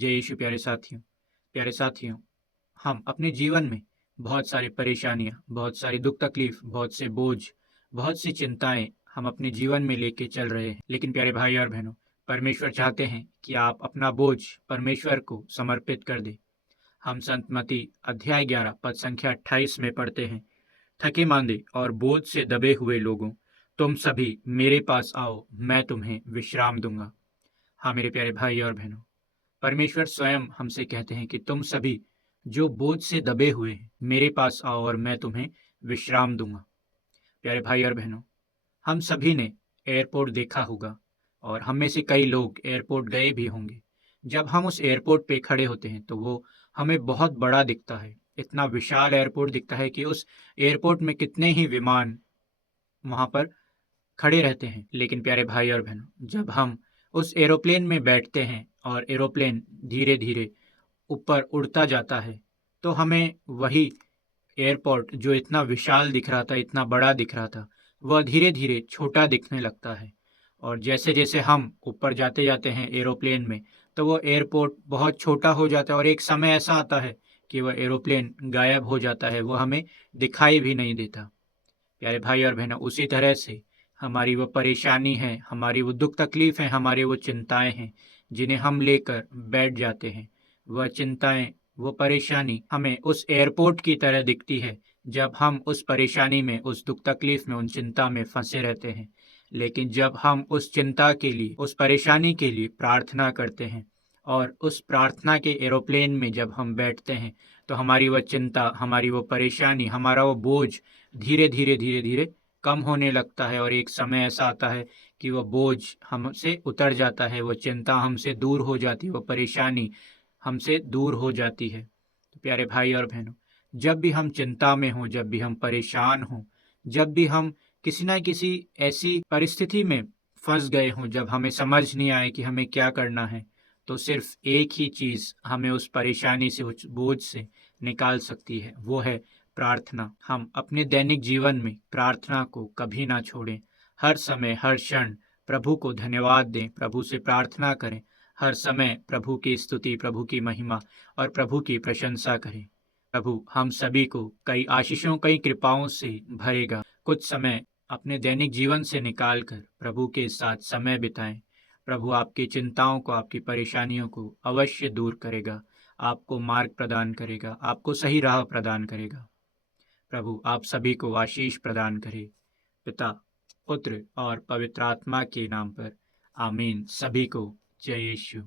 जय यीशु। प्यारे साथियों, हम अपने जीवन में बहुत सारी परेशानियां, बहुत सारी दुख तकलीफ, बहुत से बोझ, बहुत सी चिंताएं हम अपने जीवन में लेके चल रहे हैं। लेकिन प्यारे भाई और बहनों, परमेश्वर चाहते हैं कि आप अपना बोझ परमेश्वर को समर्पित कर दें। हम संत मत्ती अध्याय 11 पद संख्या 28 में पढ़ते हैं, थके मांदे और बोझ से दबे हुए लोगों, तुम सभी मेरे पास आओ, मैं तुम्हें विश्राम दूंगा। हाँ मेरे प्यारे भाई और बहनों, परमेश्वर स्वयं हमसे कहते हैं कि तुम सभी जो बोझ से दबे हुए हैं, मेरे पास आओ और मैं तुम्हें विश्राम दूंगा। प्यारे भाई और बहनों, हम सभी ने एयरपोर्ट देखा होगा और हम में से कई लोग एयरपोर्ट गए भी होंगे। जब हम उस एयरपोर्ट पे खड़े होते हैं तो वो हमें बहुत बड़ा दिखता है। इतना विशाल एयरपोर्ट दिखता है कि उस एयरपोर्ट में कितने ही विमान वहां पर खड़े रहते हैं। लेकिन प्यारे भाई और बहनों, जब हम उस एरोप्लेन में बैठते हैं और एरोप्लेन धीरे धीरे ऊपर उड़ता जाता है, तो हमें वही एयरपोर्ट जो इतना विशाल दिख रहा था, इतना बड़ा दिख रहा था, वह धीरे धीरे छोटा दिखने लगता है। और जैसे जैसे हम ऊपर जाते जाते हैं एरोप्लेन में, तो वो एयरपोर्ट बहुत छोटा हो जाता है और एक समय ऐसा आता है कि वह एरोप्लेन गायब हो जाता है, वो हमें दिखाई भी नहीं देता। प्यारे भाई और बहनों, उसी तरह से हमारी वो परेशानी है, हमारी वो दुख तकलीफ है, हमारी वो चिंताएं हैं जिन्हें हम लेकर बैठ जाते हैं। वह चिंताएं, वो परेशानी हमें उस एयरपोर्ट की तरह दिखती है जब हम उस परेशानी में, उस दुख तकलीफ में, उन चिंता में फंसे रहते हैं। लेकिन जब हम उस चिंता के लिए, उस परेशानी के लिए प्रार्थना करते हैं और उस प्रार्थना के एरोप्लेन में जब हम बैठते हैं, तो हमारी वह चिंता, हमारी वो परेशानी, हमारा वो बोझ धीरे धीरे धीरे धीरे कम होने लगता है और एक समय ऐसा आता है कि वह बोझ हमसे उतर जाता है, वो चिंता हमसे दूर हो जाती है, वो परेशानी हमसे दूर हो जाती है। तो प्यारे भाई और बहनों, जब भी हम चिंता में हों, जब भी हम परेशान हों, जब भी हम किसी ना किसी ऐसी परिस्थिति में फंस गए हों, जब हमें समझ नहीं आए कि हमें क्या करना है, तो सिर्फ एक ही चीज हमें उस परेशानी से, उस बोझ से निकाल सकती है, वो है प्रार्थना। हम अपने दैनिक जीवन में प्रार्थना को कभी ना छोड़ें। हर समय, हर क्षण प्रभु को धन्यवाद दें, प्रभु से प्रार्थना करें। हर समय प्रभु की स्तुति, प्रभु की महिमा और प्रभु की प्रशंसा करें। प्रभु हम सभी को कई आशीषों, कई कृपाओं से भरेगा। कुछ समय अपने दैनिक जीवन से निकाल कर प्रभु के साथ समय बिताएं। प्रभु आपकी चिंताओं को, आपकी परेशानियों को अवश्य दूर करेगा, आपको मार्ग प्रदान करेगा, आपको सही राह प्रदान करेगा। प्रभु आप सभी को आशीष प्रदान करे, पिता, पुत्र और पवित्र आत्मा के नाम पर। आमीन। सभी को जय यीशु।